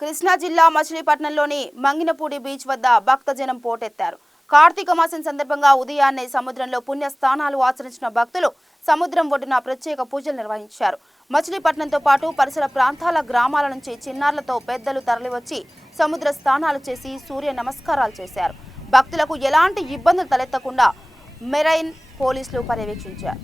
కృష్ణా జిల్లా మచిలీపట్నంలోని మంగినపూడి బీచ్ వద్ద భక్తజనం పోటెత్తారు. కార్తీక మాసం సందర్భంగా ఉదయాన్నే సముద్రంలో పుణ్యస్థానాలు ఆచరించిన భక్తులు సముద్రం ఒడ్డున ప్రత్యేక పూజలు నిర్వహించారు. మచిలీపట్నంతో పాటు పరిసర ప్రాంతాల గ్రామాల నుంచి చిన్నారులతో పెద్దలు తరలివచ్చి సముద్ర స్నానాలు చేసి సూర్య నమస్కారాలు చేశారు. భక్తులకు ఎలాంటి ఇబ్బందులు తలెత్తకుండా మెరైన్ పోలీసులు పర్యవేక్షించారు.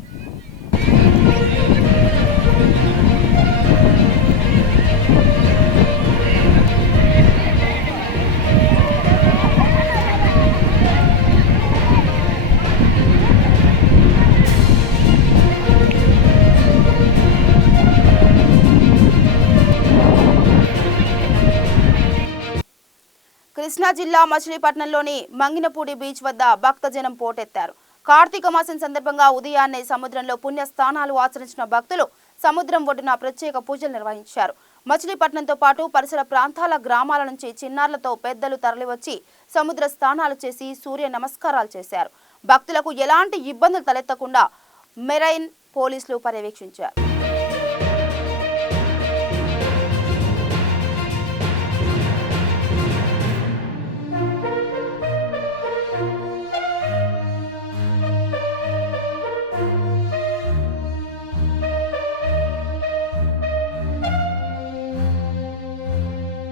కృష్ణా జిల్లా మచిలీపట్నంలోని మంగినపూడి బీచ్ వద్ద భక్తజనం పోటెత్తారు. కార్తీక మాసం సందర్భంగా ఉదయాన్నే సముద్రంలో పుణ్యస్థానాలు ఆచరించిన భక్తులు సముద్రం ఒడ్డున ప్రత్యేక పూజలు నిర్వహించారు. మచిలీపట్నంతో పాటు పరిసర ప్రాంతాల గ్రామాల నుంచి చిన్నారులతో పెద్దలు తరలివచ్చి సముద్ర స్నానాలు చేసి సూర్య నమస్కారాలు చేశారు. భక్తులకు ఎలాంటి ఇబ్బందులు తలెత్తకుండా మెరైన్ పోలీసులు పర్యవేక్షించారు.